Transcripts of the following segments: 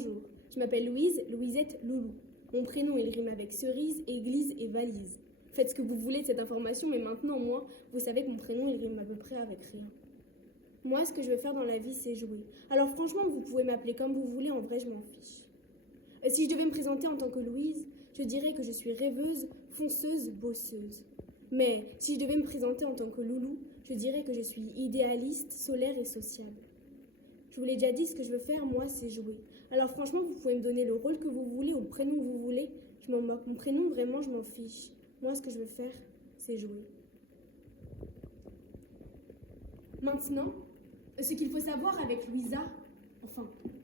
Bonjour, je m'appelle Louise, Louisette Loulou. Mon prénom, il rime avec cerise, église et valise. Faites ce que vous voulez de cette information, mais maintenant, moi, vous savez que mon prénom, il rime à peu près avec rien. Moi, ce que je veux faire dans la vie, c'est jouer. Alors franchement, vous pouvez m'appeler comme vous voulez, en vrai, je m'en fiche. Si je devais me présenter en tant que Louise, je dirais que je suis rêveuse, fonceuse, bosseuse. Mais si je devais me présenter en tant que Loulou, je dirais que je suis idéaliste, solaire et sociable. Je vous l'ai déjà dit, ce que je veux faire, moi, c'est jouer. Alors franchement, vous pouvez me donner le rôle que vous voulez, ou le prénom que vous voulez. Je m'en moque. Mon prénom, vraiment, je m'en fiche. Moi, ce que je veux faire, c'est jouer. Maintenant, ce qu'il faut savoir avec Louisa,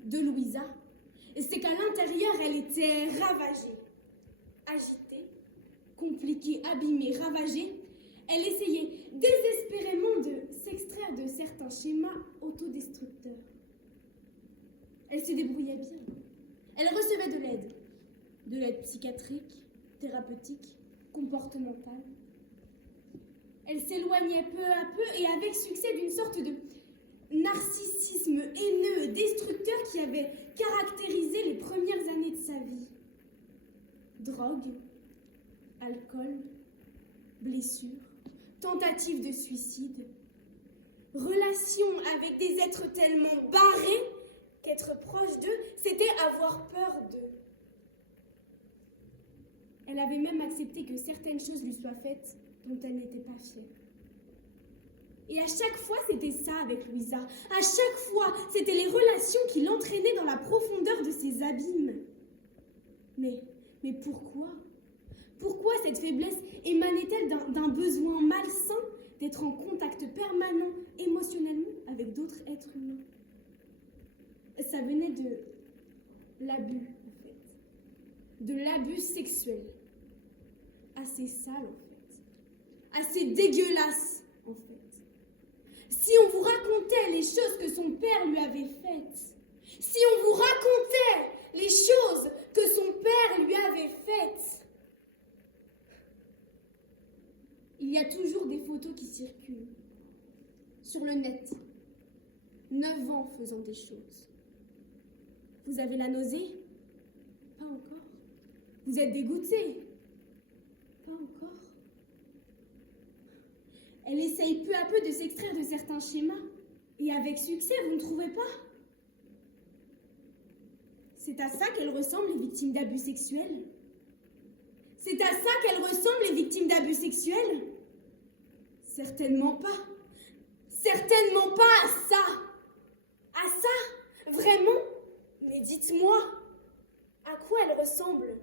de Louisa, c'est qu'à l'intérieur, elle était ravagée, agitée, compliquée, abîmée, ravagée. Elle essayait désespérément de s'extraire de certains schémas autodestructeurs. Elle se débrouillait bien. Elle recevait de l'aide psychiatrique, thérapeutique, comportementale. Elle s'éloignait peu à peu et avec succès d'une sorte de narcissisme haineux, destructeur qui avait caractérisé les premières années de sa vie. Drogue, alcool, blessures, tentatives de suicide, relations avec des êtres tellement barrés qu'être proche d'eux, c'était avoir peur d'eux. Elle avait même accepté que certaines choses lui soient faites dont elle n'était pas fière. Et à chaque fois, c'était ça avec Louisa. À chaque fois, c'était les relations qui l'entraînaient dans la profondeur de ses abîmes. Mais pourquoi ? Pourquoi cette faiblesse émanait-elle d'un besoin malsain d'être en contact permanent émotionnellement avec d'autres êtres humains ? Ça venait de l'abus, en fait. De l'abus sexuel. Assez sale, en fait. Assez dégueulasse, en fait. Si on vous racontait les choses que son père lui avait faites, si on vous racontait les choses que son père lui avait faites, il y a toujours des photos qui circulent sur le net. 9 ans faisant des choses. Vous avez la nausée ? Pas encore. Vous êtes dégoûté ? Pas encore. Elle essaye peu à peu de s'extraire de certains schémas. Et avec succès, vous ne trouvez pas ? C'est à ça qu'elles ressemblent les victimes d'abus sexuels. C'est à ça qu'elles ressemblent les victimes d'abus sexuels ? Certainement pas. Certainement pas à ça. À ça ? Vraiment ? Mais dites-moi, à quoi elles ressemblent ?